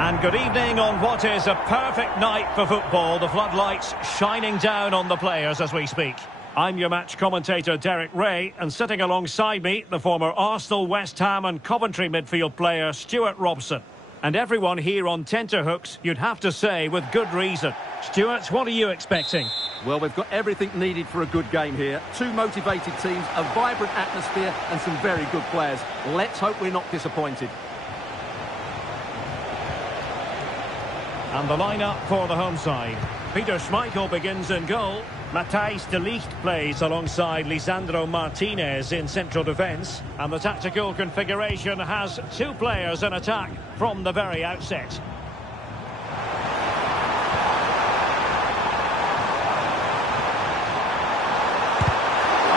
And good evening on what is a perfect night for football. The floodlights shining down on the players as we speak. I'm your match commentator Derek Ray, and sitting alongside me, the former Arsenal, West Ham and Coventry midfield player Stuart Robson. And everyone here on tenterhooks, you'd have to say, with good reason. Stuart, what are you expecting? Well, we've got everything needed for a good game here. Two motivated teams, a vibrant atmosphere and some very good players. Let's hope we're not disappointed. And the lineup for the home side. Peter Schmeichel begins in goal. Matthijs de Ligt plays alongside Lisandro Martinez in central defence. And the tactical configuration has two players in attack from the very outset.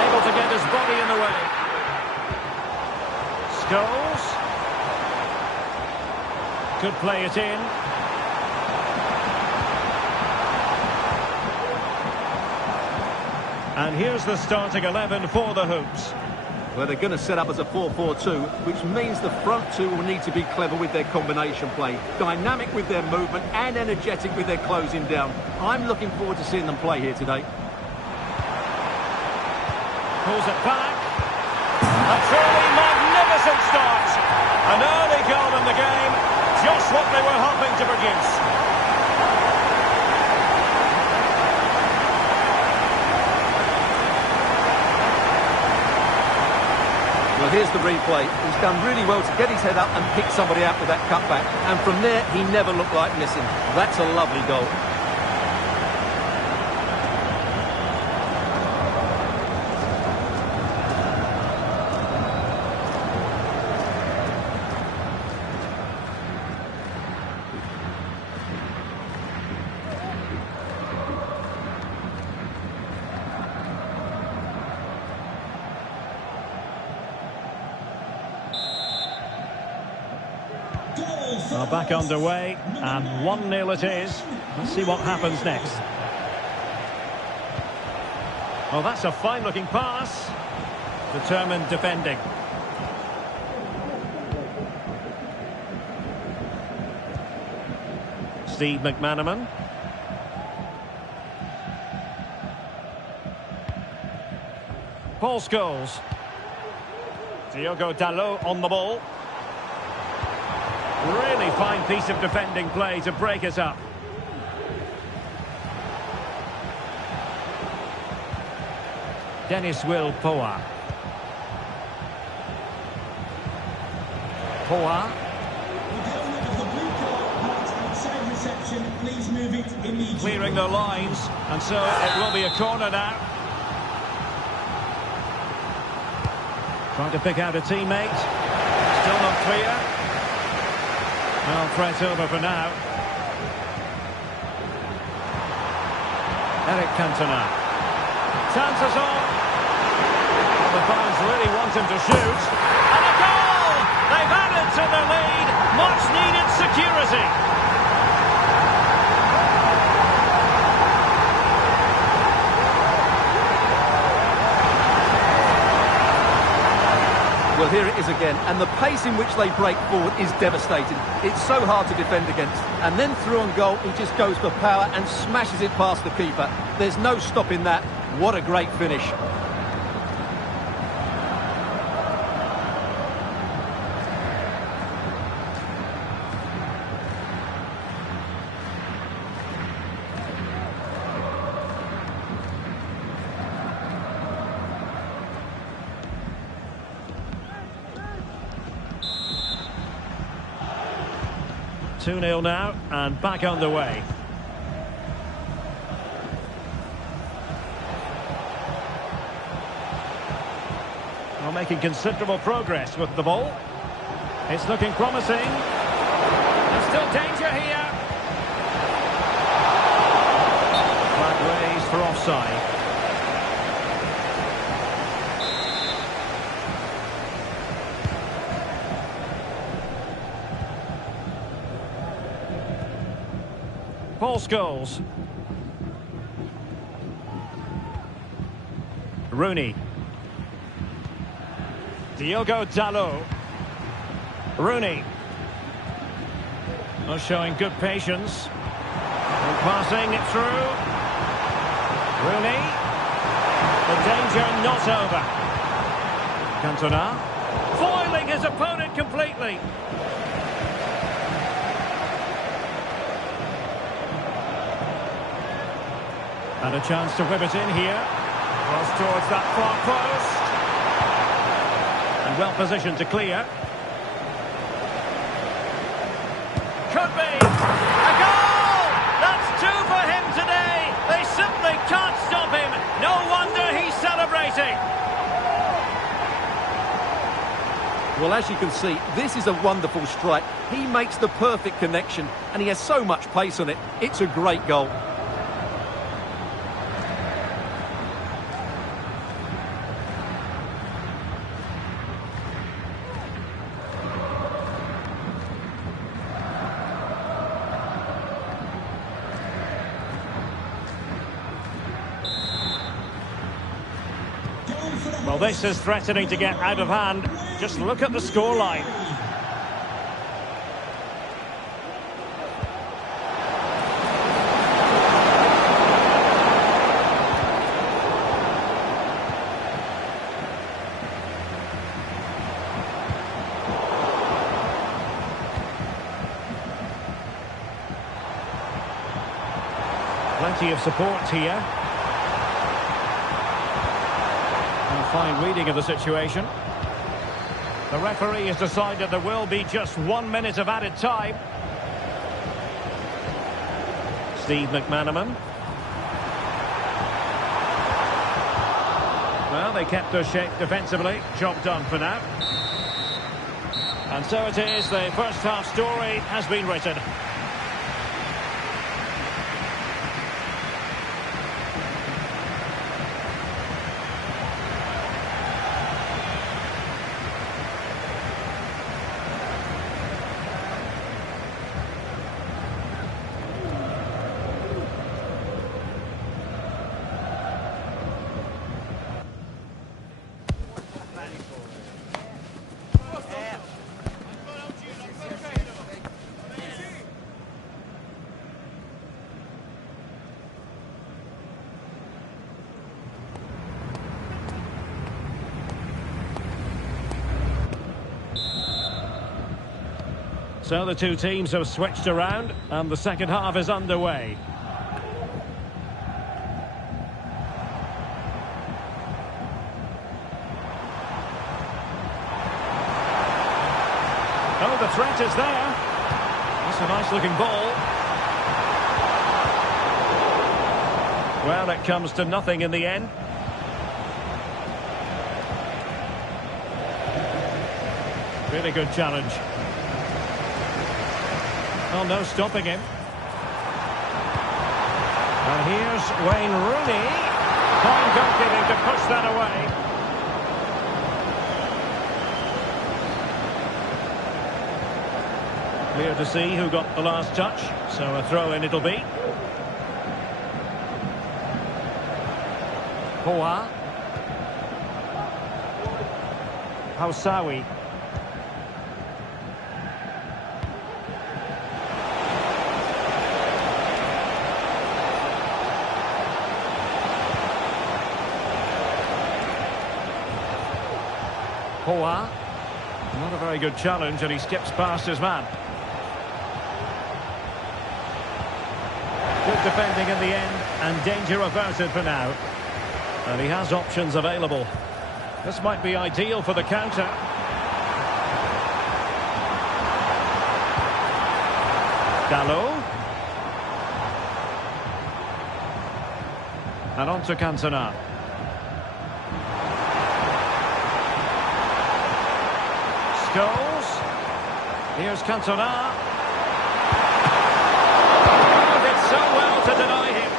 Able to get his body in the way. Scholes. Could play it in. And here's the starting 11 for the Hoops. Well, they're going to set up as a 4-4-2, which means the front two will need to be clever with their combination play, dynamic with their movement and energetic with their closing down. I'm looking forward to seeing them play here today. Pulls it back. A truly magnificent start. An early goal in the game, just what they were hoping to produce. Well, here's the replay. He's done really well to get his head up and pick somebody out with that cutback. And from there, he never looked like missing. That's a lovely goal. Well, back underway, and 1-0 it is. Let's see what happens next. Well, that's a fine-looking pass. Determined defending. Steve McManaman. Paul Scholes. Diogo Dalot on the ball. Really fine piece of defending play to break it up. Dennis Will Poa. Poa. Clearing the lines, and so it will be a corner now. Trying to pick out a teammate. Still not clear. Well, threat over for now. Eric Cantona. Chances on. Well, the fans really want him to shoot. And a goal! They've added to their lead. Much needed security. Well, here it is again, and the pace in which they break forward is devastating. It's so hard to defend against. And then through on goal, he just goes for power and smashes it past the keeper. There's no stopping that. What a great finish. (2-0) now, and back underway. Well, making considerable progress with the ball. It's looking promising. There's still danger here. Flag raised for offside. Paul Scholes. Rooney. Diogo Dalot. Rooney. Oh, showing good patience. And passing it through. Rooney. The danger not over. Cantona. Foiling his opponent completely. And a chance to whip it in here. Cross towards that far post. And well positioned to clear. Could be a goal! That's two for him today. They simply can't stop him. No wonder he's celebrating. Well, as you can see, this is a wonderful strike. He makes the perfect connection, and he has so much pace on it. It's a great goal. Well, this is threatening to get out of hand. Just look at the scoreline. Plenty of support here. Fine reading of the situation. The referee has decided there will be just 1 minute of added time. Steve McManaman. Well, they kept their shape defensively. Job done for now. And so it is, the first half story has been written. So the two teams have switched around and the second half is underway. Oh, the threat is there. That's a nice looking ball. Well, it comes to nothing in the end. Really good challenge. Oh, no stopping him. And here's Wayne Rooney. Fine goalkeeping to push that away. Clear to see who got the last touch. So a throw-in it'll be. Hoa. Hausawi. Hoa. Not a very good challenge, and he skips past his man. Good defending in the end, and danger averted for now. And he has options available. This might be ideal for the counter. Dalot. And on to Cantona. Goals. Here's Cantona. Oh, did so well to deny him.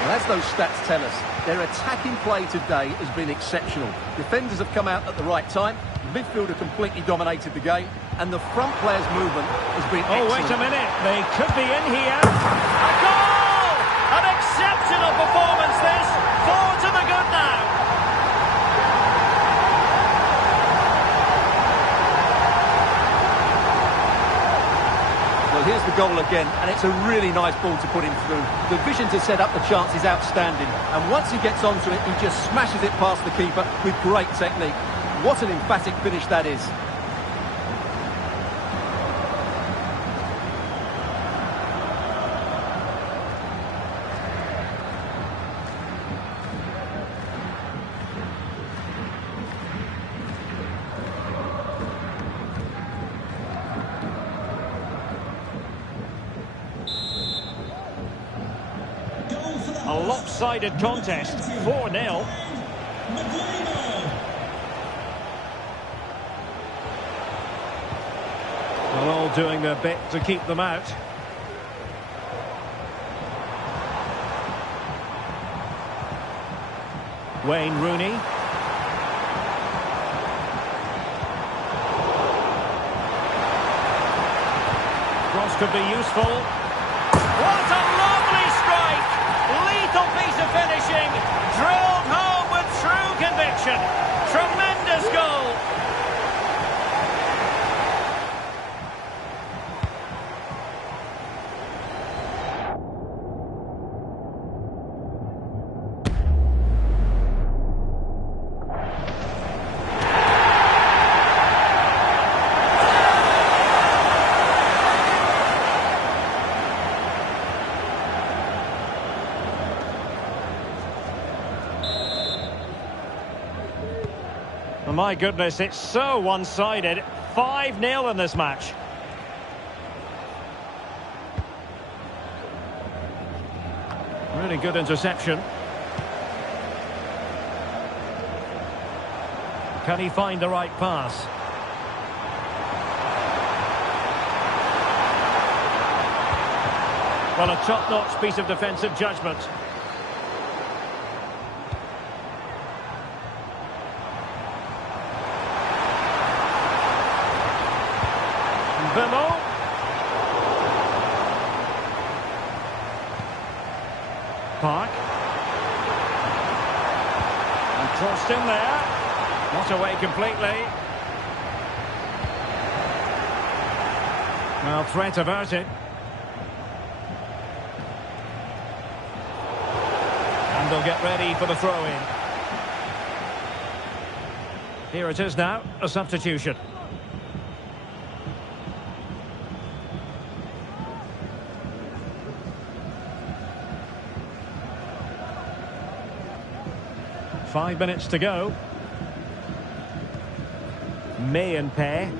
Well, as those stats tell us, their attacking play today has been exceptional. Defenders have come out at the right time, midfielder completely dominated the game, and the front players' movement has been excellent. Oh, wait a minute, they could be in here. A goal! An exceptional performance this. 4 to the good now. the goal again, and it's a really nice ball to put him through. The vision to set up the chance is outstanding, and once he gets onto it, he just smashes it past the keeper with great technique. What an emphatic finish that is. A lopsided contest, 4-0. Well, all doing their bit to keep them out. Wayne Rooney. Cross could be useful. What a lovely strike! Lethal piece of finishing, drilled home with true conviction. Tremendous goal. My goodness, it's so one-sided. 5-0 in this match. Really good interception. Can he find the right pass? Well, a top-notch piece of defensive judgment. Bimo. Park. And crossed in there. Not away completely. Well, threat averted. And they'll get ready for the throw-in. Here it is now, a substitution. Five minutes to go. May and Pay.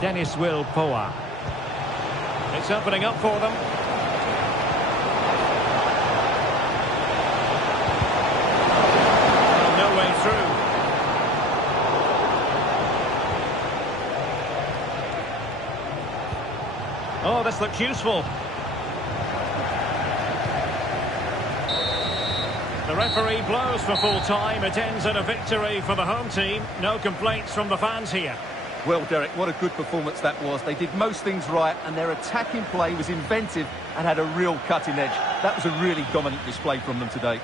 Dennis Will Poa. It's opening up for them. Through. Oh, this looks useful. The referee blows for full time. It ends in a victory for the home team. No complaints from the fans here. Well, Derek, what a good performance that was. They did most things right, and their attacking play was inventive and had a real cutting edge. That was a really dominant display from them today.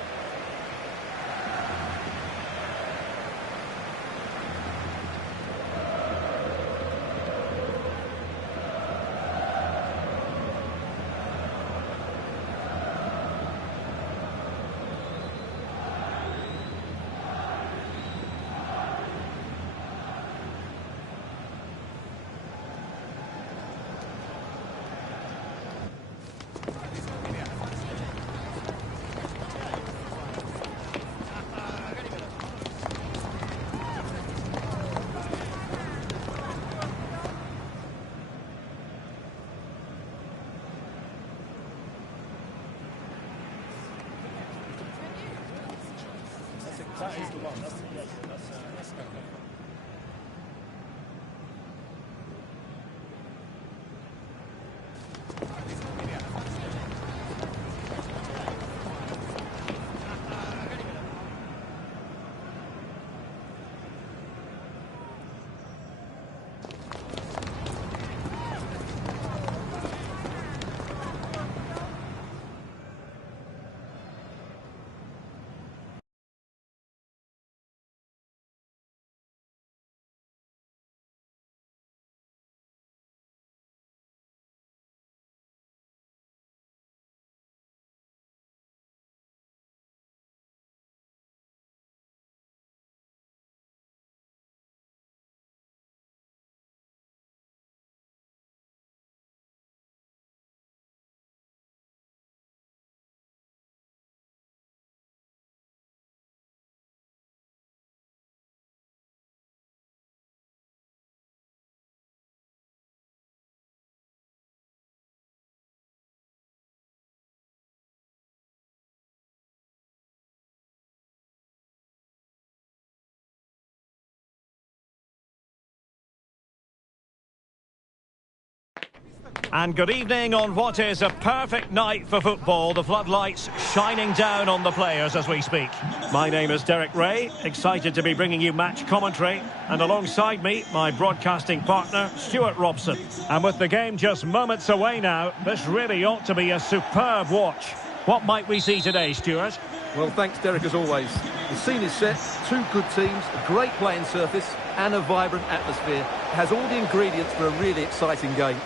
And good evening on what is a perfect night for football. The floodlights shining down on the players as we speak. My name is Derek Ray, excited to be bringing you match commentary. And alongside me, my broadcasting partner, Stuart Robson. And with the game just moments away now, this really ought to be a superb watch. What might we see today, Stuart? Well, thanks, Derek, as always. The scene is set, two good teams, a great playing surface and a vibrant atmosphere. It has all the ingredients for a really exciting game.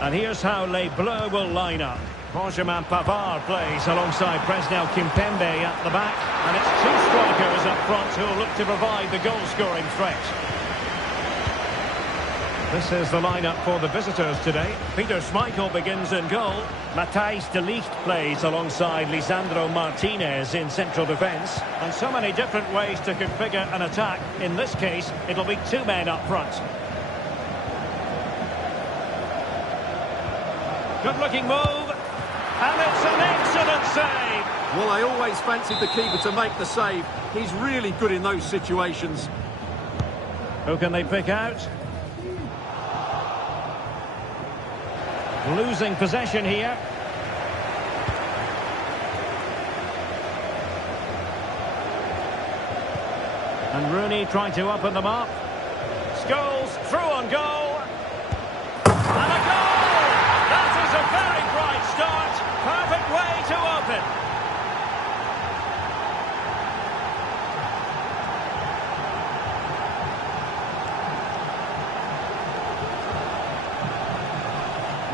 And here's how Les Bleus will line up. Benjamin Pavard plays alongside Presnel Kimpembe at the back. And it's two strikers up front who will look to provide the goal-scoring threat. This is the lineup for the visitors today. Peter Schmeichel begins in goal. Matthijs de Ligt plays alongside Lisandro Martinez in central defence. And so many different ways to configure an attack. In this case, it'll be two men up front. Good-looking move, and it's an excellent save. Well, I always fancied the keeper to make the save. He's really good in those situations. Who can they pick out? Losing possession here. And Rooney trying to open them up. Scholes through on goal. And a goal! That is a very bright start. Perfect way to open.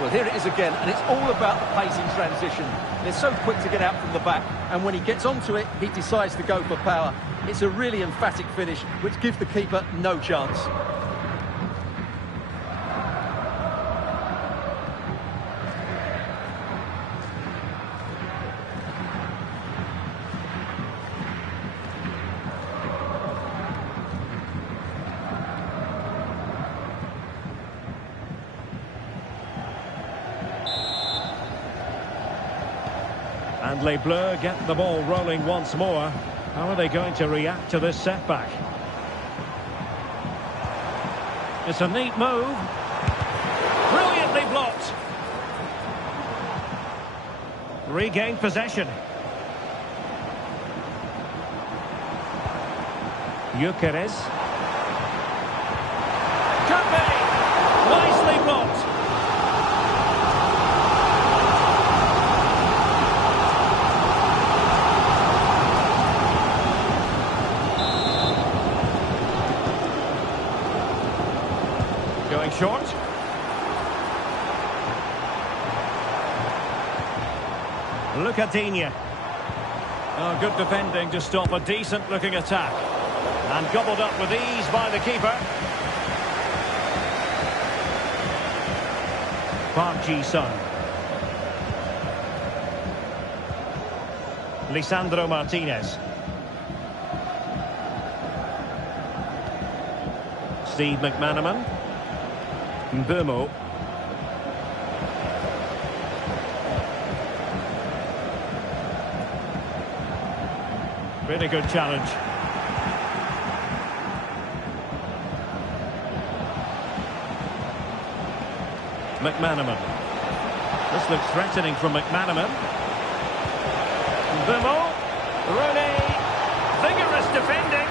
Well, here it is again, and it's all about the pace in transition. They're so quick to get out from the back, and when he gets onto it, he decides to go for power. It's a really emphatic finish, which gives the keeper no chance. And Les Bleus get the ball rolling once more. How are they going to react to this setback? It's a neat move. Brilliantly blocked. Regained possession. Gyökeres. Could be. Nicely blocked. Going short. Lucadinha. Oh, good defending to stop a decent-looking attack. And gobbled up with ease by the keeper. Park Ji-sung. Lisandro Martinez. Steve McManaman. Mbeumo. Really good challenge. McManaman. This looks threatening from McManaman. Mbeumo. Rooney. Vigorous defending.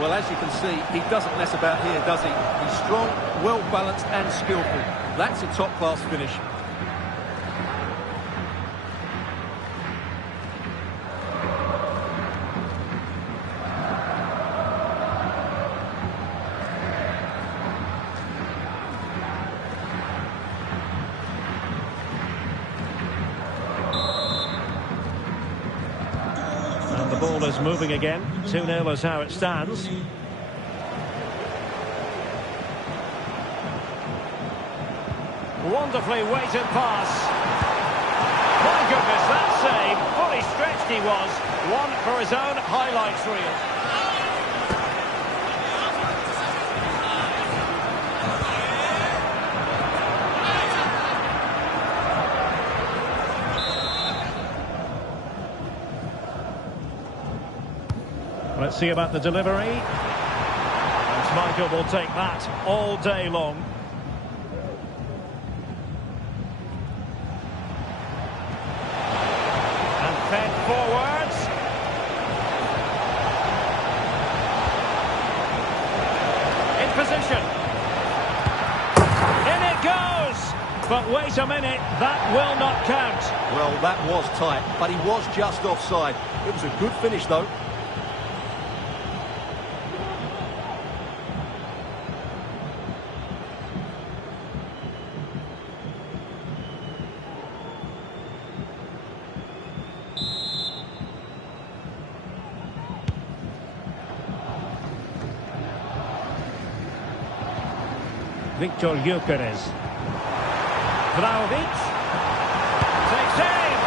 Well, as you can see, he doesn't mess about here, does he? He's strong, well-balanced and skillful. That's a top-class finish. And the ball is moving again. 2-0 is how it stands. Wonderfully weighted pass. My goodness, that save. Fully stretched he was. One for his own highlights reel. Let's see about the delivery. And Michael will take that all day long. And fed forwards. In position. In it goes! But wait a minute, that will not count. Well, that was tight, but he was just offside. It was a good finish, though. Victor Gyökeres. Vlahovic. Takes aim!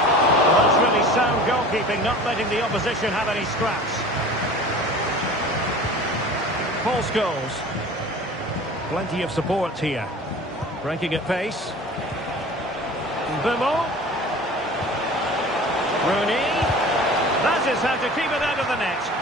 Well, that's really sound goalkeeping, not letting the opposition have any scraps. Paul Scholes. Plenty of support here. Breaking at pace. Bimo. Rooney. That is how to keep it out of the net.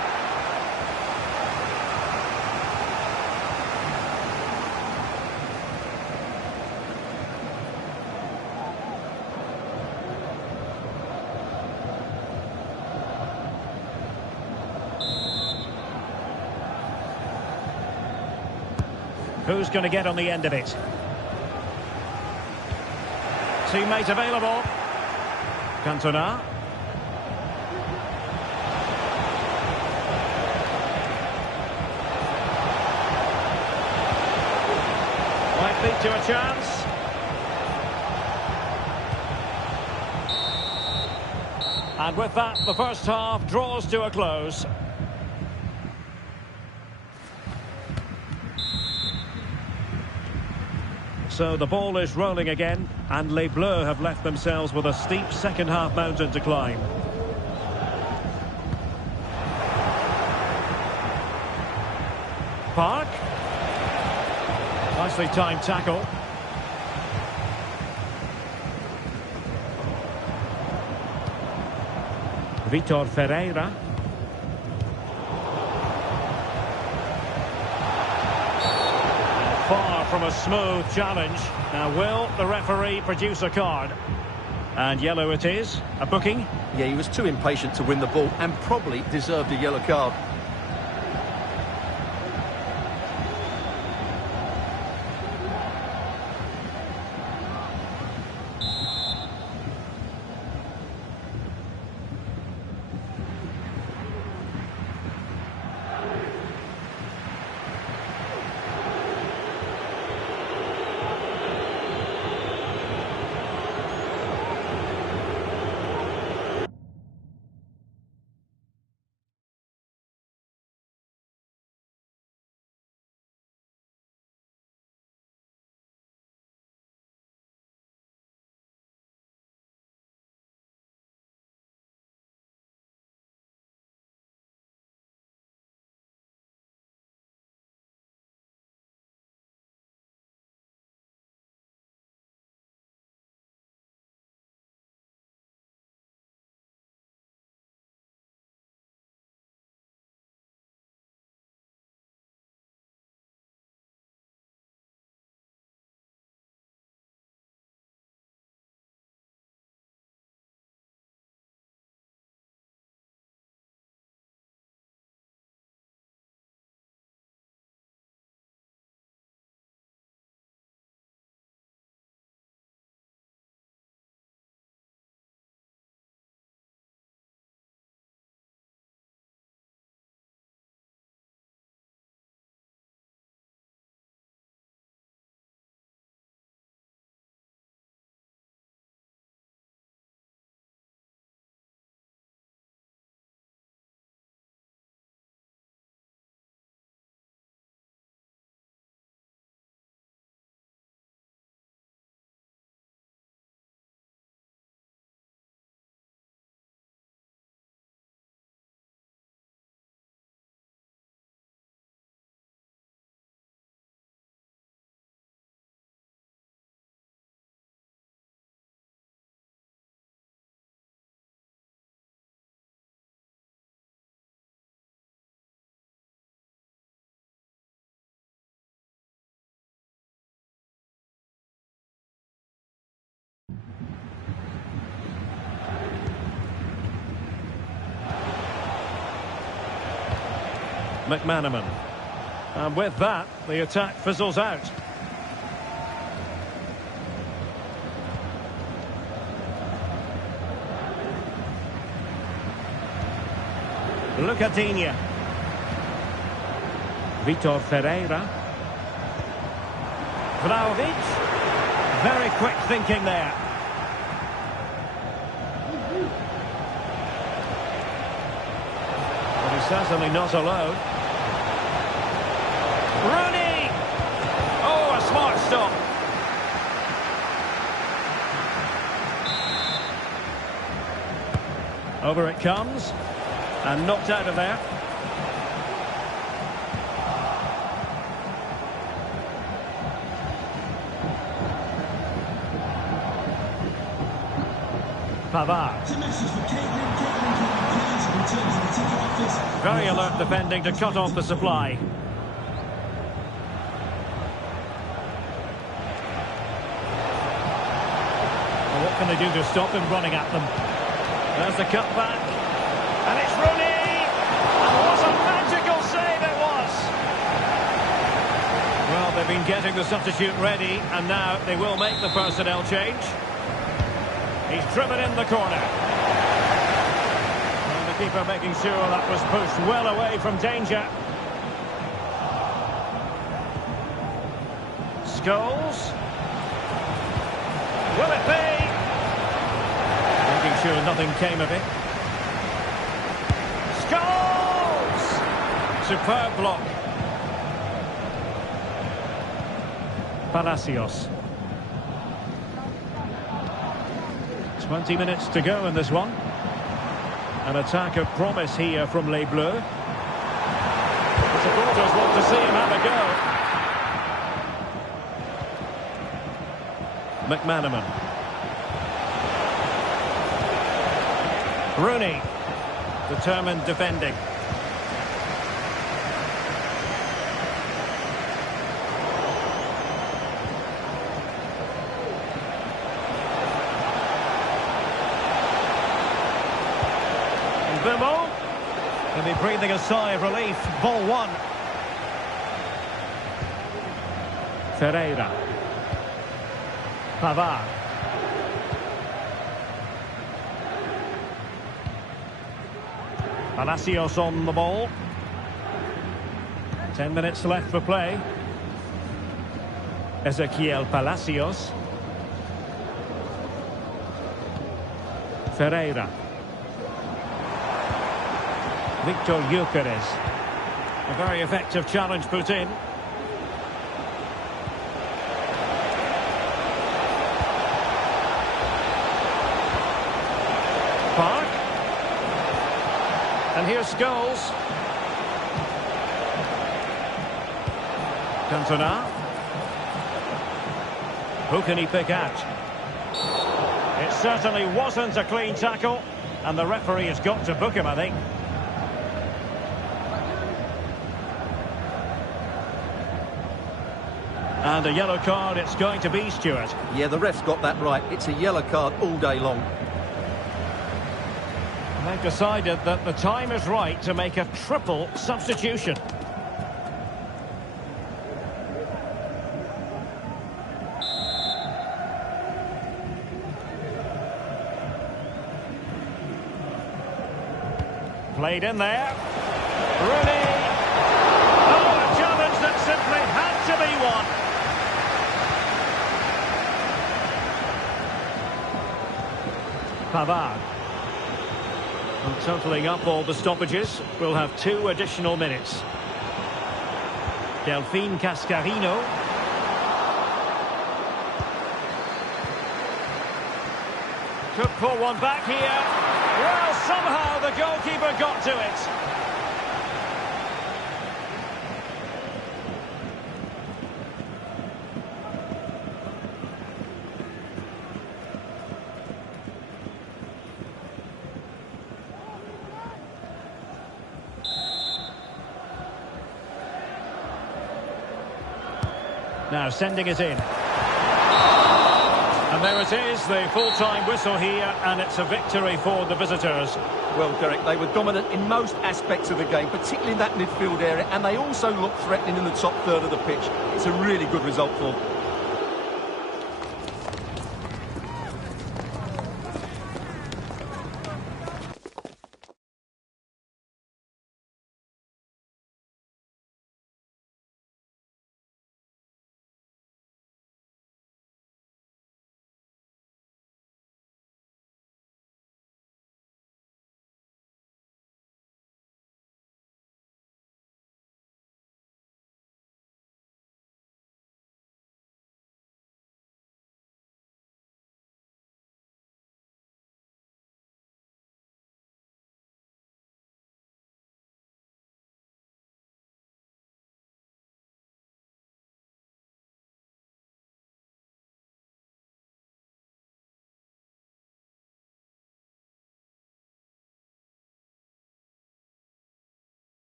Who's going to get on the end of it? Teammate available. Cantona. Might lead to a chance. And with that, the first half draws to a close. So the ball is rolling again, and Les Bleus have left themselves with a steep second-half mountain to climb. Park. Nicely timed tackle. Vitor Ferreira. Far from a smooth challenge. Now, will the referee produce a card? And yellow it is. A booking. Yeah, he was too impatient to win the ball and probably deserved a yellow card. McManaman. And with that, the attack fizzles out. Lucadinha. Vitor Ferreira. Vlahovic. Very quick thinking there. But he's certainly not alone. Rooney! Oh, a smart stop. Over it comes. And knocked out of there. Pavard. Very alert defending to cut off the supply. Well, what can they do to stop him running at them? There's the cut back. And it's Rooney! And what a magical save it was! Well, they've been getting the substitute ready, and now they will make the personnel change. He's driven in the corner. And the keeper making sure that was pushed well away from danger. Scholes. Will it be? Making sure nothing came of it. Scholes! Superb block. Palacios. 20 minutes to go in this one. An attack of promise here from Les Bleus. The supporters want to see him have a go. McManaman. Rooney. Determined defending. Bimo. He'll be breathing a sigh of relief. Ball one. Ferreira. Pavard. Palacios on the ball. 10 minutes left for play. Ezequiel Palacios. Ferreira. Victor Gyökeres. A very effective challenge put in. Park. And here's Scholes. Cantona. Who can he pick out? It certainly wasn't a clean tackle, and the referee has got to book him, I think. And a yellow card it's going to be, Stuart. Yeah, the ref's got that right. It's a yellow card all day long. And they've decided that the time is right to make a triple substitution. Played in there. Rooney! Oh, a challenge that simply had to be won. Pavard. And totalling up all the stoppages, we'll have 2 additional minutes. Delphine Cascarino. Could pull one back here. Well, somehow the goalkeeper got to it. Now sending it in. And And there it is, the full-time whistle here, and it's a victory for the visitors. Well, Derek, they were dominant in most aspects of the game, particularly in that midfield area, and they also looked threatening in the top third of the pitch. It's a really good result for them.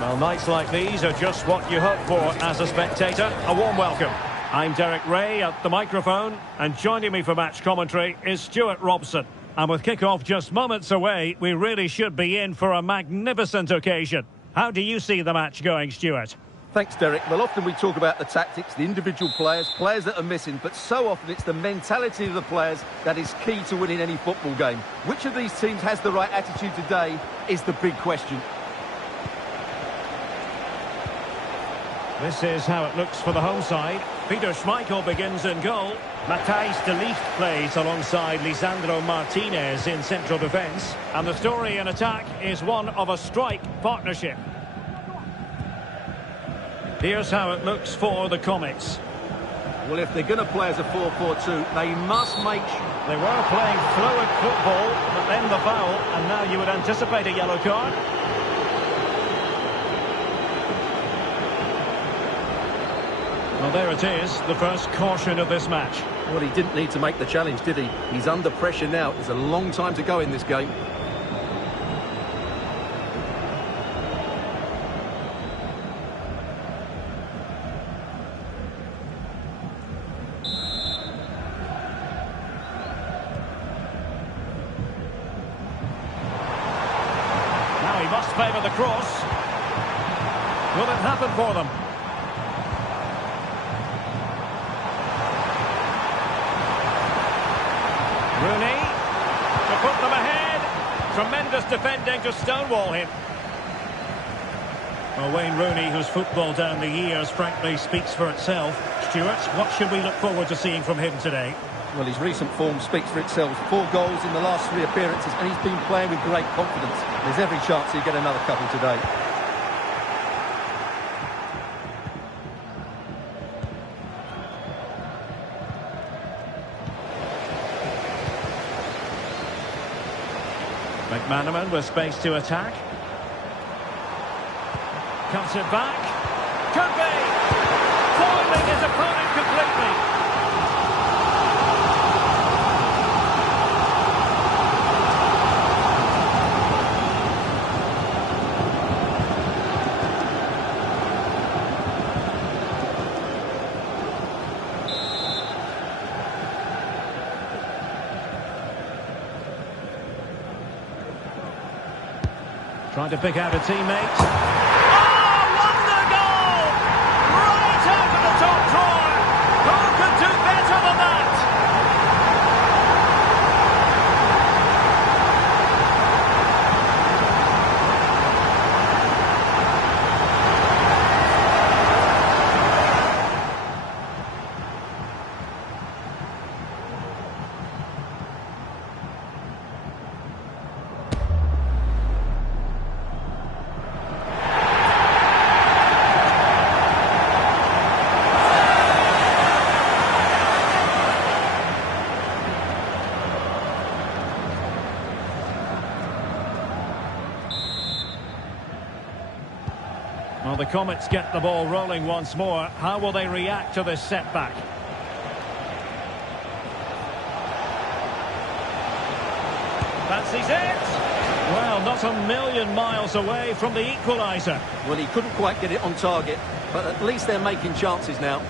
Well, nights like these are just what you hope for as a spectator. A warm welcome. I'm Derek Ray at the microphone, and joining me for match commentary is Stuart Robson. And with kick-off just moments away, we really should be in for a magnificent occasion. How do you see the match going, Stuart? Thanks, Derek. Well, often we talk about the tactics, the individual players that are missing, but so often it's the mentality of the players that is key to winning any football game. Which of these teams has the right attitude today is the big question. This is how it looks for the home side. Peter Schmeichel begins in goal. Matthijs de Ligt plays alongside Lisandro Martinez in central defence. And the story in attack is one of a strike partnership. Here's how it looks for the Comets. Well, if they're going to play as a 4-4-2, they must make sure. They were playing fluid football, but then the foul, and now you would anticipate a yellow card. Well, there it is, the first caution of this match. Well, he didn't need to make the challenge, did he? He's under pressure now. There's a long time to go in this game. Now he must favour the cross. Will it happen for them? Rooney to put them ahead. Tremendous defending to stonewall him. Well, Wayne Rooney, whose football down the years, frankly, speaks for itself. Stuart, what should we look forward to seeing from him today? Well, his recent form speaks for itself. 4 goals in the last 3 appearances, and he's been playing with great confidence. There's every chance he'll get another couple today. McManaman with space to attack. Cuts it back. Could be! Foiling his opponent completely. Trying to pick out a teammate. Oh, wonder goal! Right out of the top drawer! Who could do better than that? Well, the Comets get the ball rolling once more. How will they react to this setback? Fancies it. Well, not a million miles away from the equaliser. Well, he couldn't quite get it on target, but at least they're making chances now.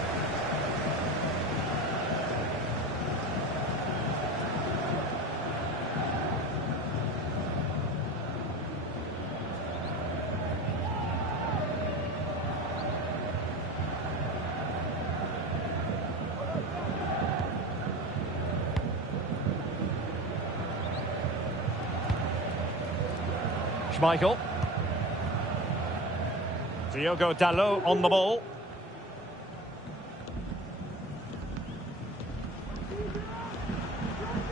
Michael. Diogo Dalot on the ball.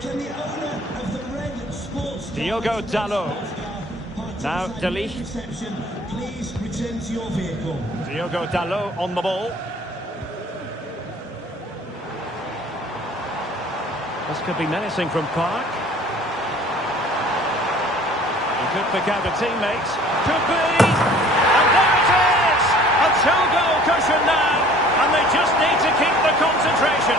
Can the owner of the red sports Diogo Dalot. Now Deli. Please return to your vehicle. Diogo Dalot on the ball. This could be menacing from Park. Could pick out a teammate. Could be! And there it is! A two-goal cushion now, and they just need to keep the concentration.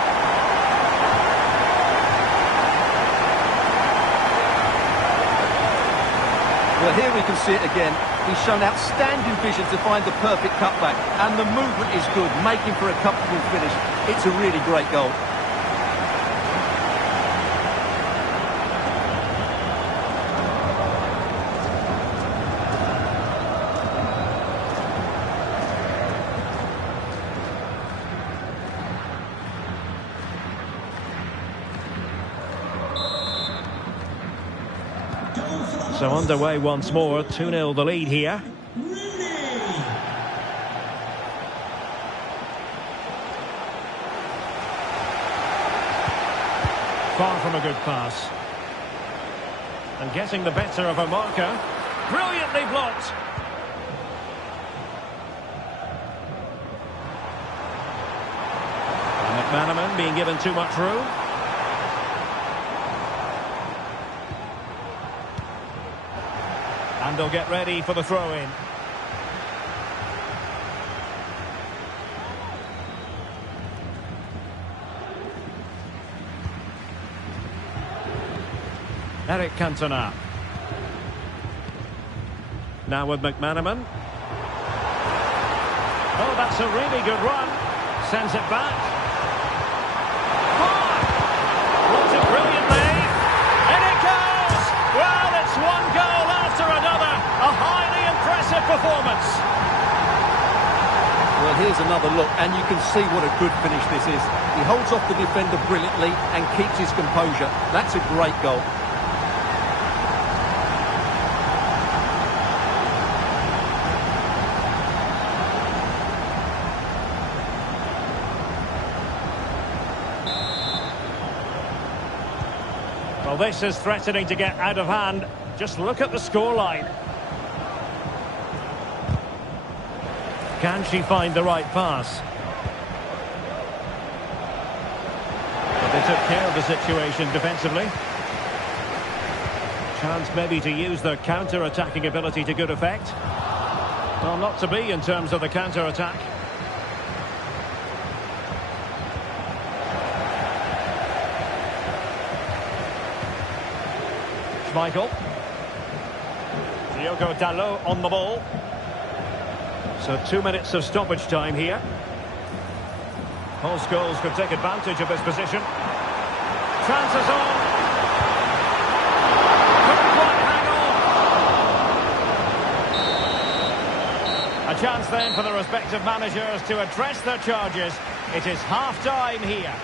Well, here we can see it again. He's shown outstanding vision to find the perfect cutback, and the movement is good, making for a comfortable finish. It's a really great goal. So underway once more, 2-0 the lead here. Far from a good pass. And getting the better of a marker. Brilliantly blocked. And McManaman being given too much room. And they'll get ready for the throw-in. Eric Cantona. Now with McManaman. Oh, that's a really good run. Sends it back. Runs it brilliantly. In it goes! Well, it's one goal after another. A highly impressive performance. Well, here's another look, and you can see what a good finish this is. He holds off the defender brilliantly and keeps his composure. That's a great goal. Well, this is threatening to get out of hand. Just look at the scoreline. Can she find the right pass? But they took care of the situation defensively. Chance maybe to use their counter-attacking ability to good effect. Well, not to be in terms of the counter-attack. Michael. Diogo Dalot on the ball. So 2 minutes of stoppage time here. Both goals could take advantage of this position. Chances on. Couldn't quite hang on. A chance then for the respective managers to address their charges. It is half-time here.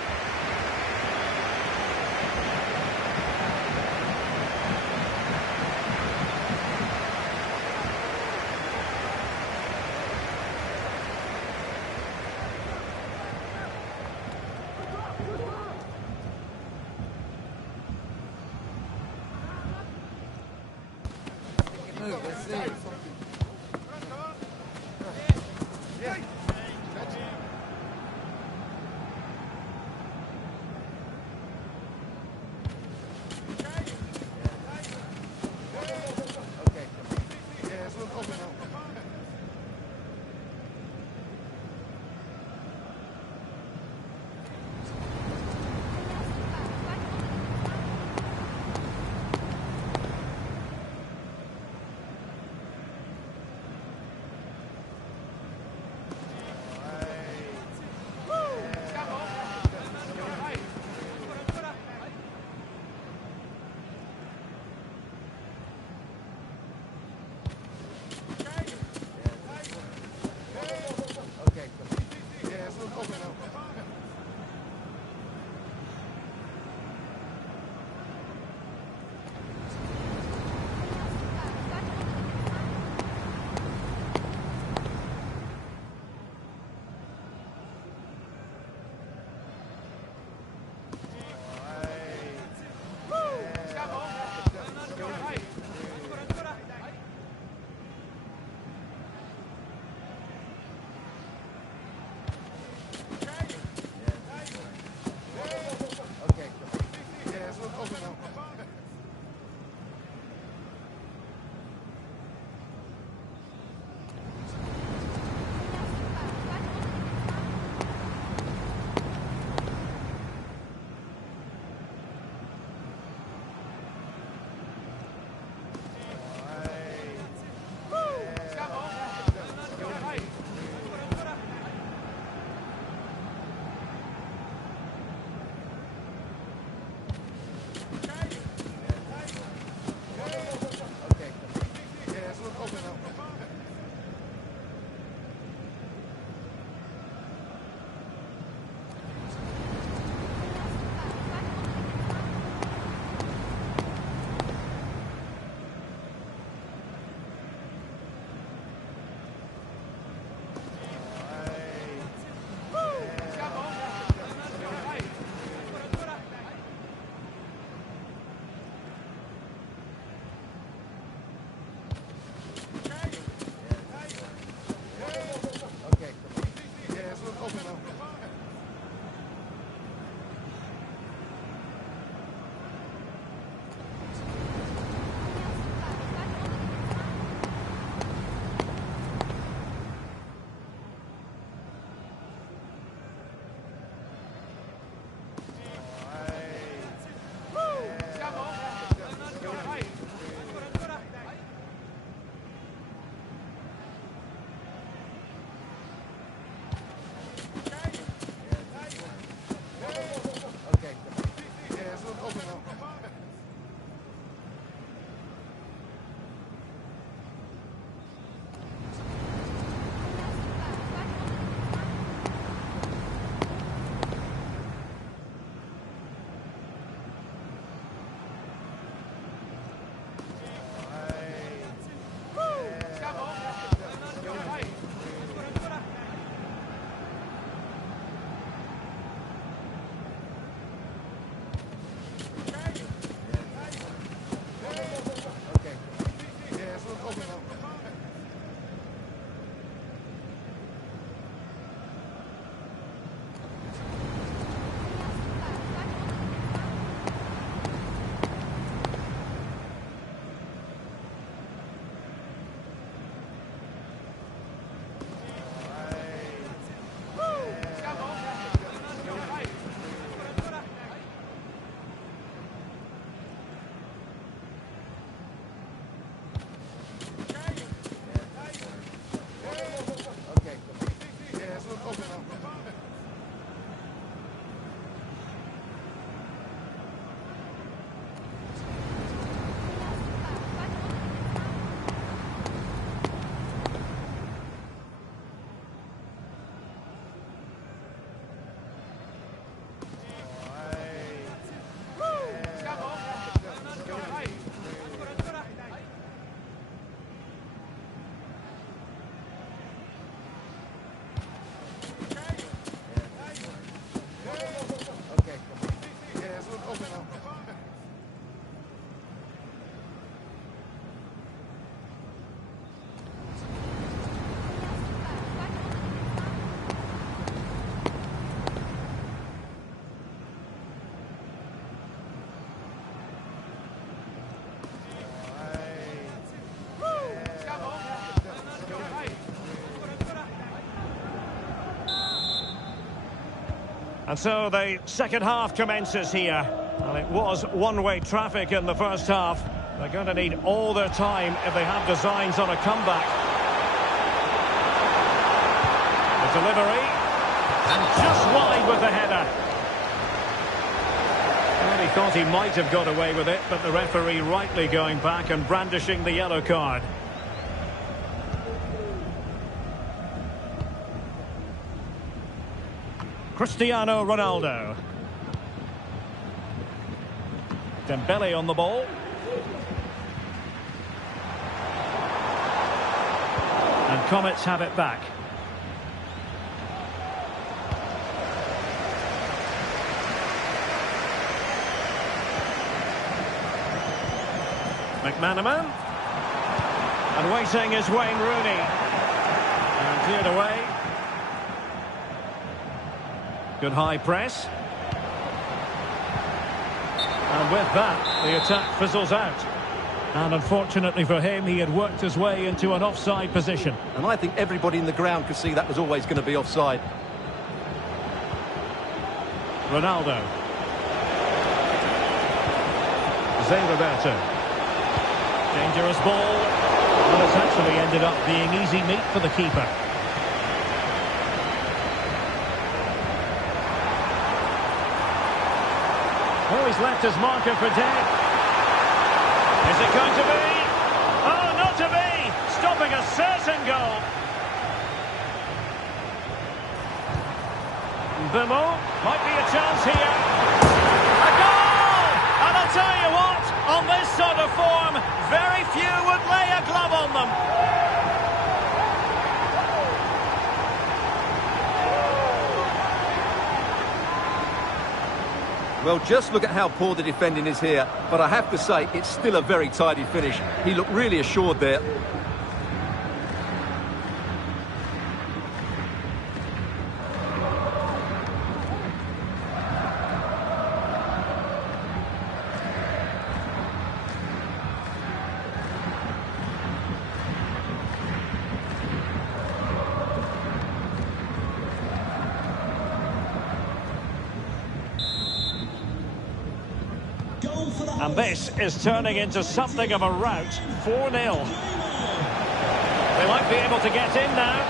And so the second half commences here. Well, it was one-way traffic in the first half. They're going to need all their time if they have designs on a comeback. The delivery. And just wide with the header. Well, he thought he might have got away with it, but the referee rightly going back and brandishing the yellow card. Cristiano Ronaldo. Dembele on the ball. And Comets have it back. McManaman. And waiting is Wayne Rooney. And cleared away. Good high press. And And with that, the attack fizzles out. And unfortunately for him, he had worked his way into an offside position. And I think everybody in the ground could see that was always going to be offside. Ronaldo. Zé Roberto. Dangerous ball. Well, it's actually ended up being easy meat for the keeper. Oh, he's left his marker for dead. Is it going to be? Oh, not to be! Stopping a certain goal. Bimo, might be a chance here. A goal! And I'll tell you what, on this sort of form, very few would lay a glove on them. Well, just look at how poor the defending is here. But I have to say, it's still a very tidy finish. He looked really assured there. And this is turning into something of a rout. 4-0. They might be able to get in now.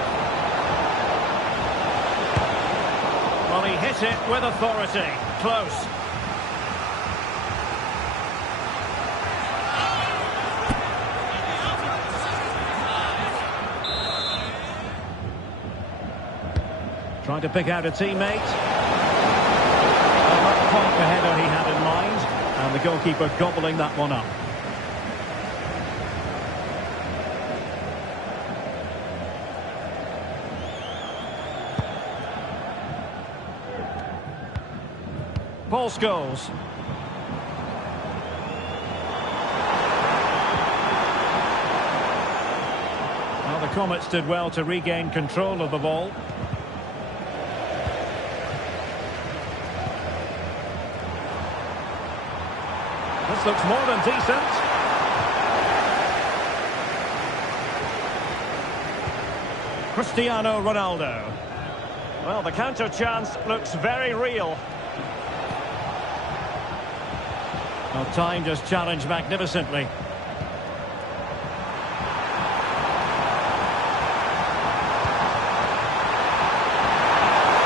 Well, he hit it with authority. Close. Trying to pick out a teammate. Well, not quite the header he had in mind. And the goalkeeper gobbling that one up. Paul Scholes. Well, the Comets did well to regain control of the ball. This looks more than decent. Cristiano Ronaldo. Well, the counter chance looks very real. Well, time just challenged magnificently.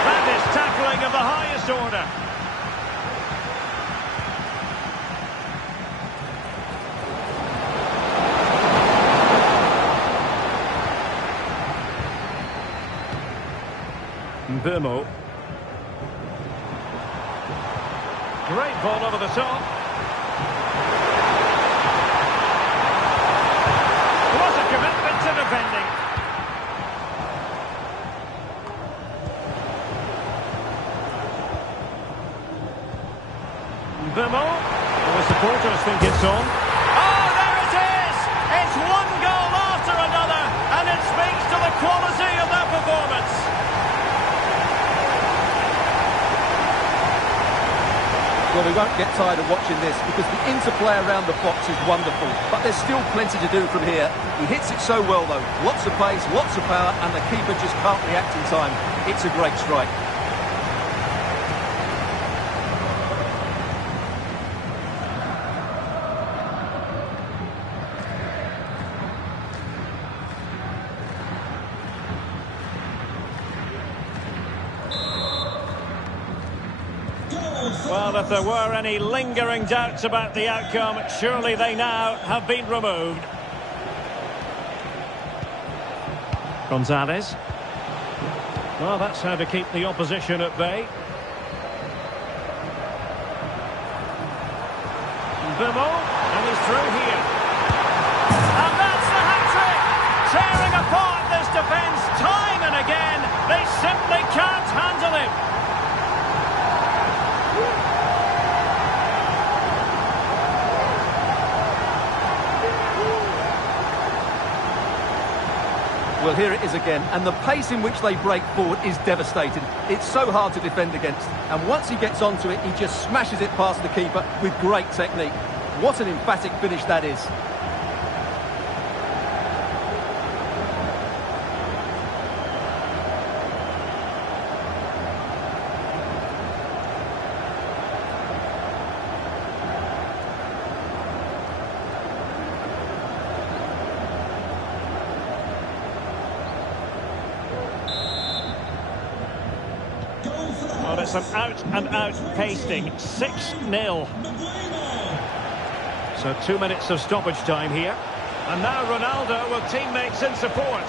That is tackling of the highest order. Bimo. Great ball over the top. What a commitment to defending. Bimo. Well, the supporters think it's on. Oh, there it is! It's one goal after another, and it speaks to the quality of their performance. Well, we won't get tired of watching this because the interplay around the box is wonderful. But there's still plenty to do from here. He hits it so well, though. Lots of pace, lots of power, and the keeper just can't react in time. It's a great strike. Well, if there were any lingering doubts about the outcome, surely they now have been removed. Gonzalez. Well, that's how to keep the opposition at bay. Bimo, and he's through here. And that's the hat-trick! Tearing apart this defence time and again. They simply can't handle him. Well, here it is again, and the pace in which they break forward is devastating. It's so hard to defend against, and once he gets onto it, he just smashes it past the keeper with great technique. What an emphatic finish that is. Well, it's an out-and-out pasting, 6-0. So 2 minutes of stoppage time here. And now Ronaldo with teammates in support.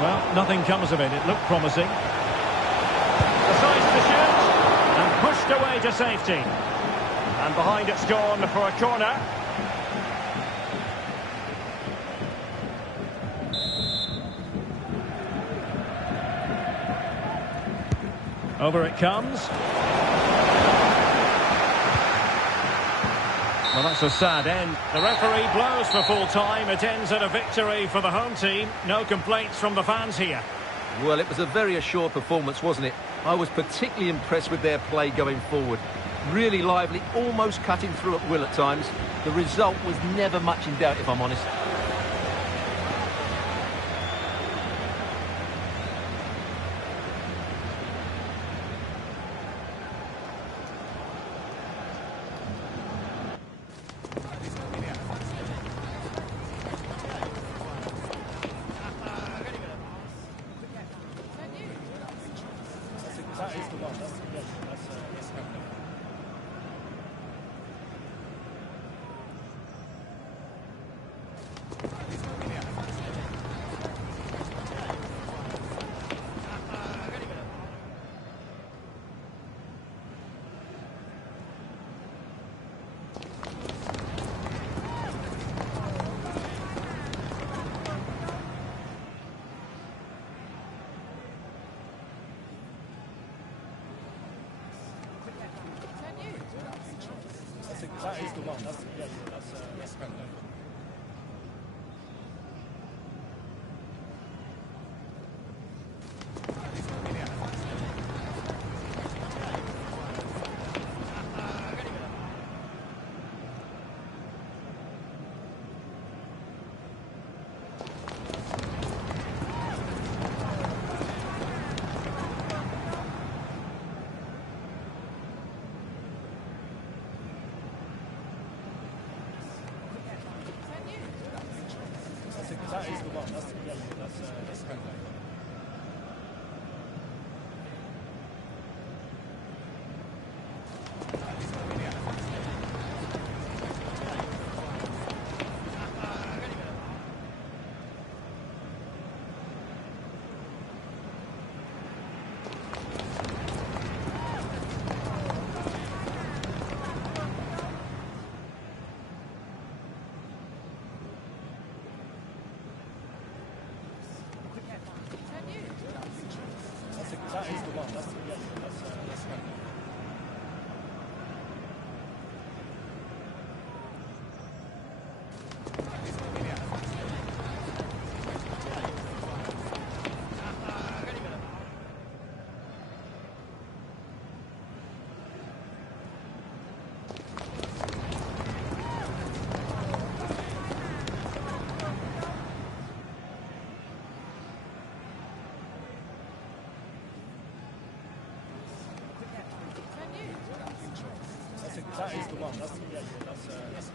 Well, nothing comes of it. It looked promising. Decides to shoot. And pushed away to safety. And behind it's gone for a corner. Over it comes. Well, that's a sad end. The referee blows for full time. It ends at a victory for the home team. No complaints from the fans here. Well, it was a very assured performance, wasn't it? I was particularly impressed with their play going forward. Really lively, almost cutting through at will at times. The result was never much in doubt, if I'm honest. That is the one. That's That is the one. That's That is the one. That's That is the one. That's the one. That's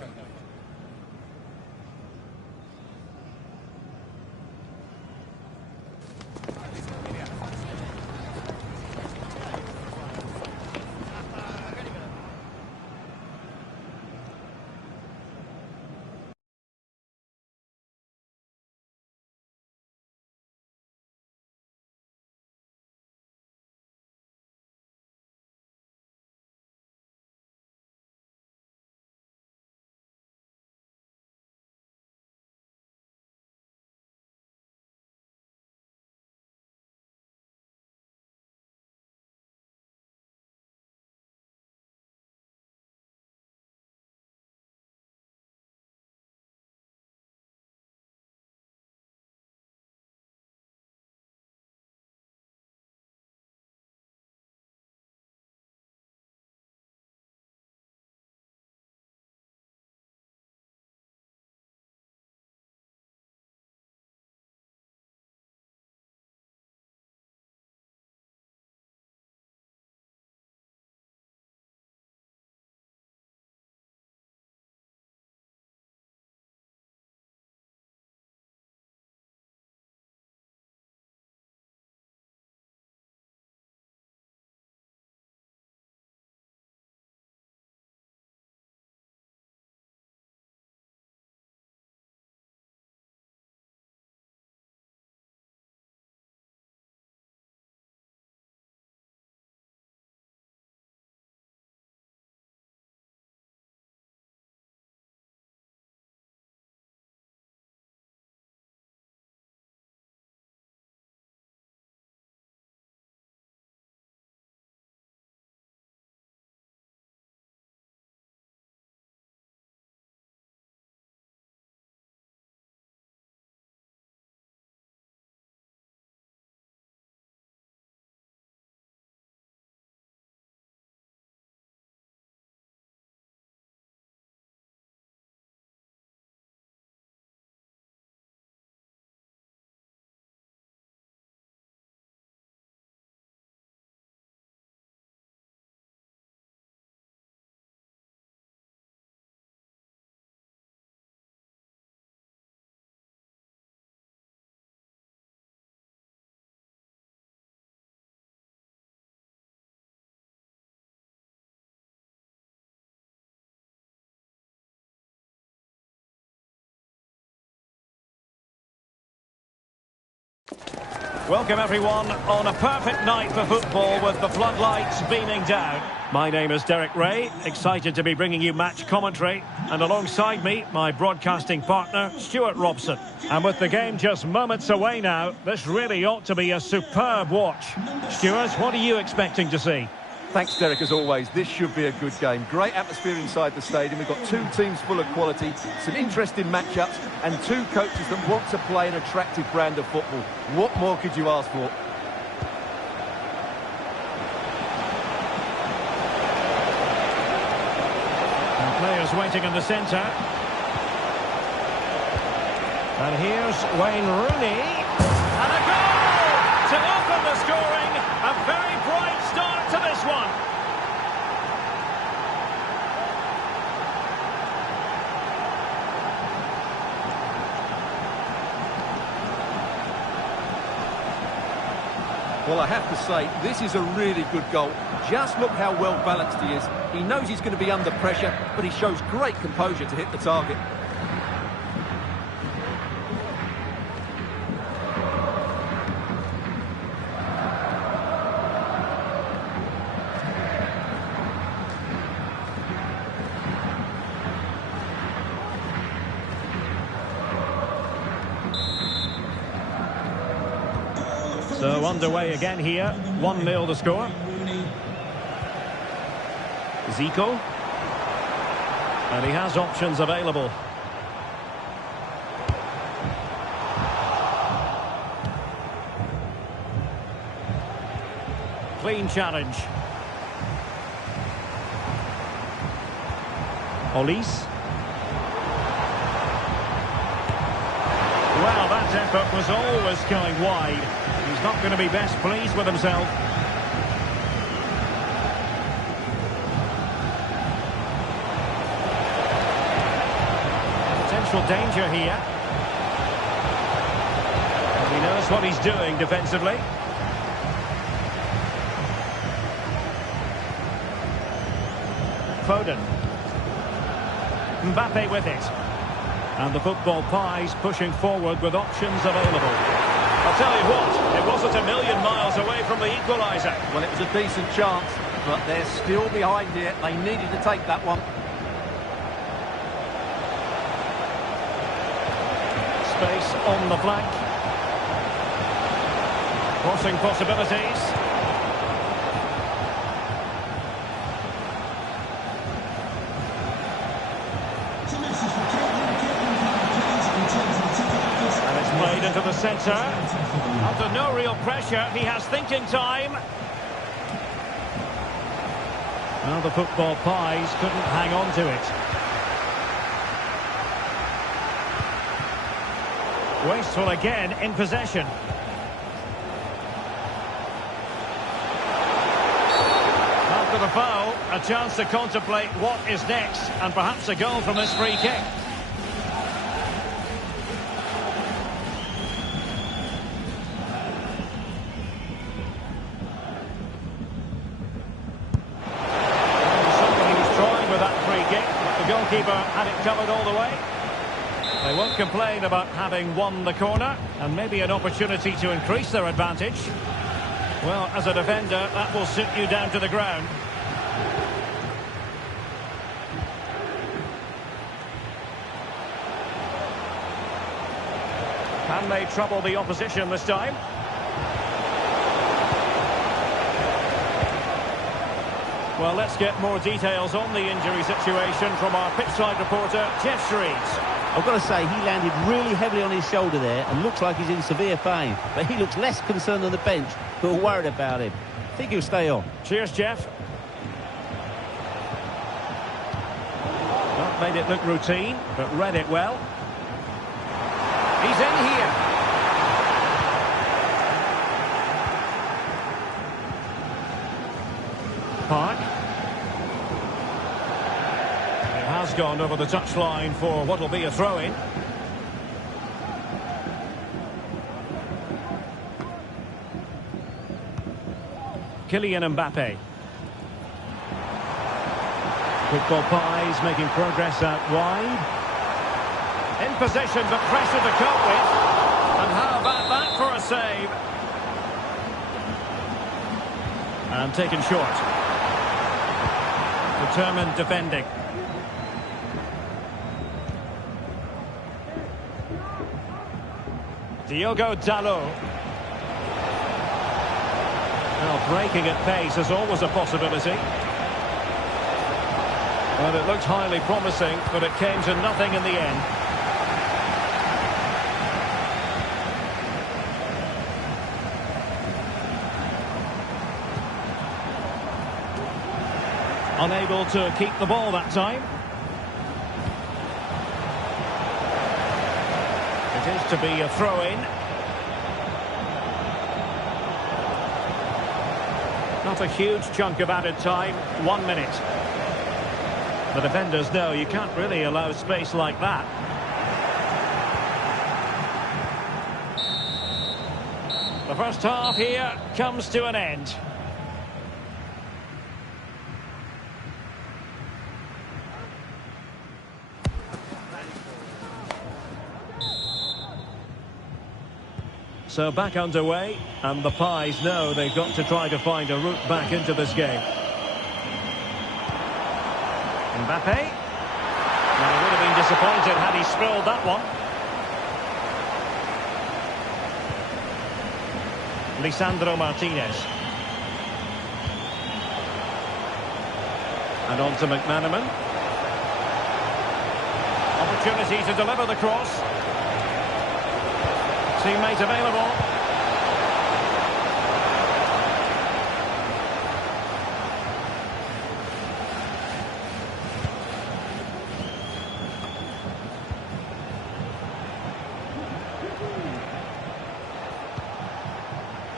Welcome everyone on a perfect night for football with the floodlights beaming down. My name is Derek Ray, excited to be bringing you match commentary, and alongside me, my broadcasting partner, Stuart Robson. And with the game just moments away now, this really ought to be a superb watch. Stuart, what are you expecting to see? Thanks, Derek, as always. This should be a good game. Great atmosphere inside the stadium. We've got two teams full of quality, some interesting matchups, and two coaches that want to play an attractive brand of football. What more could you ask for? And players waiting in the centre. And here's Wayne Rooney. And a goal to open the scoring. A very bright start to this one. Well, I have to say, this is a really good goal. Just look how well balanced he is. He knows he's going to be under pressure, but he shows great composure to hit the target. So underway again here, 1-0 the score. Zico. And he has options available. Clean challenge. Olise. Well, that effort was always going wide. He's not going to be best pleased with himself. Potential danger here. And he knows what he's doing defensively. Foden. Mbappe with it. And the football pies pushing forward with options available. I'll tell you what, it wasn't a million miles away from the equaliser. Well, it was a decent chance, but they're still behind here. They needed to take that one. Space on the flank. Crossing possibilities. Played into the centre. Under no real pressure, he has thinking time. Now the football pies couldn't hang on to it. Wasteful again in possession. After the foul, a chance to contemplate what is next, and perhaps a goal from this free kick. The goalkeeper had it covered all the way. They won't complain about having won the corner, and maybe an opportunity to increase their advantage. Well, as a defender, that will sit you down to the ground. Can they trouble the opposition this time? Well, let's get more details on the injury situation from our pitchside reporter, Jeff Shreves. I've got to say, he landed really heavily on his shoulder there and looks like he's in severe pain. But he looks less concerned than the bench, who are worried about him. I think he'll stay on. Cheers, Jeff. Not made it look routine, but read it well. He's in here. Park. It has gone over the touchline for what will be a throw-in. Kylian Mbappe. Football pies making progress out wide. In possession, but pressure to cope with. And how about that for a save? And taken short. Determined defending. Diogo Dalot. Well, breaking at pace is always a possibility. Well, it looked highly promising, but it came to nothing in the end. Unable to keep the ball that time. It is to be a throw-in. Not a huge chunk of added time, 1 minute. The defenders know you can't really allow space like that. The first half here comes to an end. So back underway, and the Pies know they've got to try to find a route back into this game. Mbappe. Well, he would have been disappointed had he spilled that one. Lisandro Martinez. And on to McManaman. Opportunity to deliver the cross. Teammate available.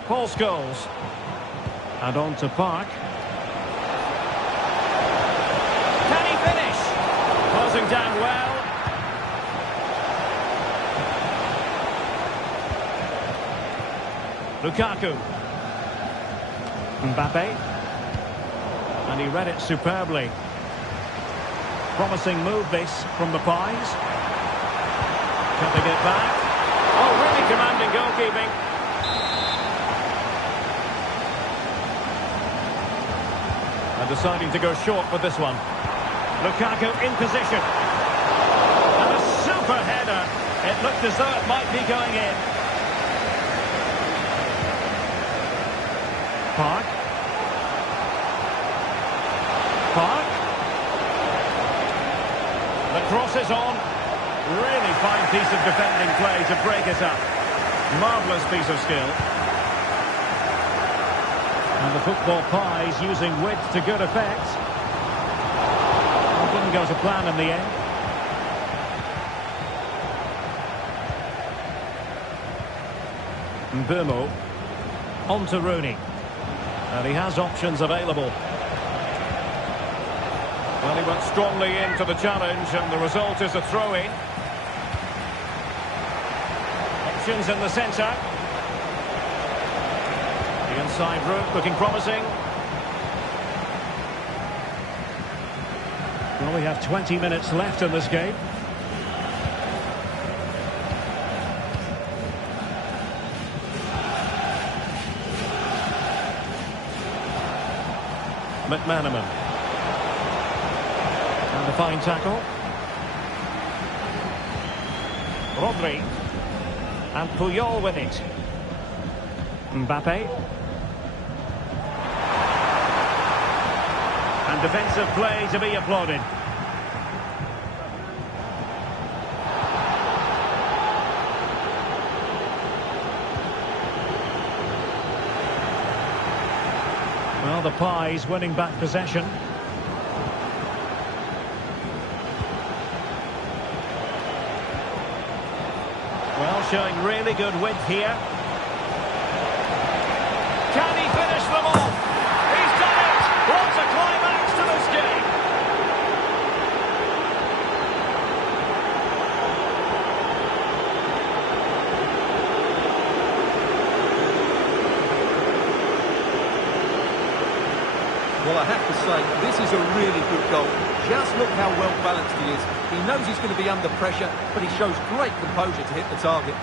Paul Scholes. And on to Park. Can he finish? Closing down well. Lukaku. Mbappe. And he read it superbly. Promising move this from the Pies. Cutting it back. Oh, really commanding goalkeeping. And deciding to go short with this one. Lukaku in position. And a super header. It looked as though it might be going in. Park. Park. The cross is on. Really fine piece of defending play to break it up. Marvellous piece of skill. And the football Pies using width to good effect. It didn't go to plan in the end. Mbeumo. On to Rooney. And he has options available. Well, he went strongly into the challenge, and the result is a throw-in. Options in the centre. The inside route looking promising. Well, we have 20 minutes left in this game. McManaman. And a fine tackle. Rodri. And Puyol with it. Mbappe. And defensive play to be applauded. Well, the Pies winning back possession. Well, showing really good width here. Can he finish them off? He's done it! What a climax to this game! Well, I have to say, this is a really good goal. Just look how well balanced he is. He knows he's going to be under pressure, but he shows great composure to hit the target.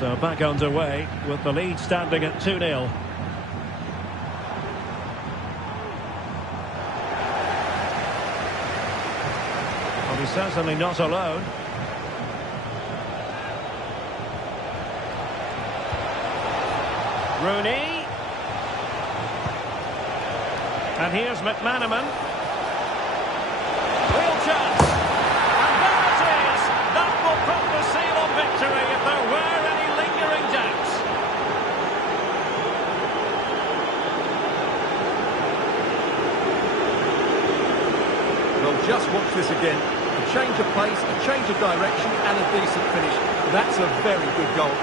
So back underway with the lead standing at 2-0. Well, he's certainly not alone. Rooney. And here's McManaman. Real chance. And there it is. That will put the seal on victory if there were any lingering doubts. Well, just watch this again. A change of pace, a change of direction, and a decent finish. That's a very good goal.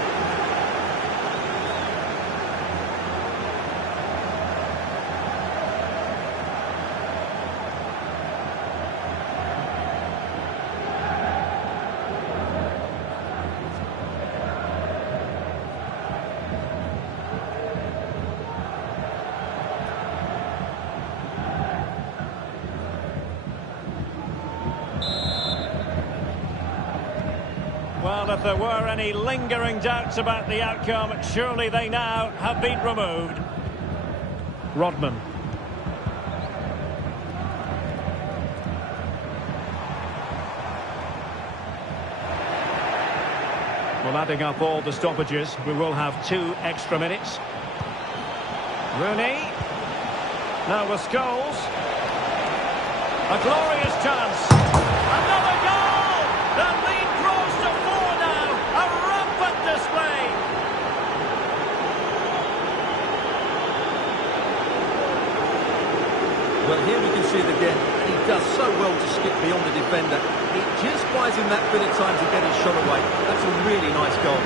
Well, if there were any lingering doubts about the outcome, surely they now have been removed. Rodman. Well, adding up all the stoppages, we will have 2 extra minutes. Rooney. Now with Scholes. A glorious chance. Another goal! The lead grows to 4 now. A rampant display. Well, here we can see it again. He does so well to skip beyond the defender. It just buys him that bit of time to get his shot away. That's a really nice goal.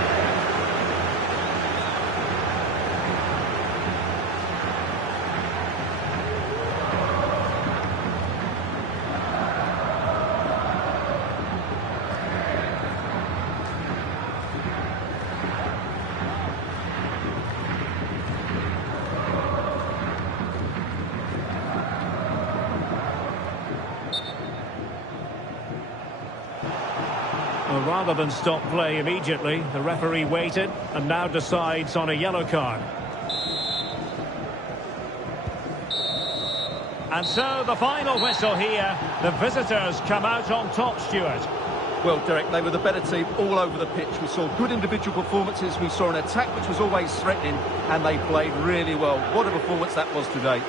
Well, rather than stop play immediately, the referee waited and now decides on a yellow card. And so the final whistle here. The visitors come out on top, Stuart. Well, Derek, they were the better team all over the pitch. We saw good individual performances. We saw an attack which was always threatening, and they played really well. What a performance that was today.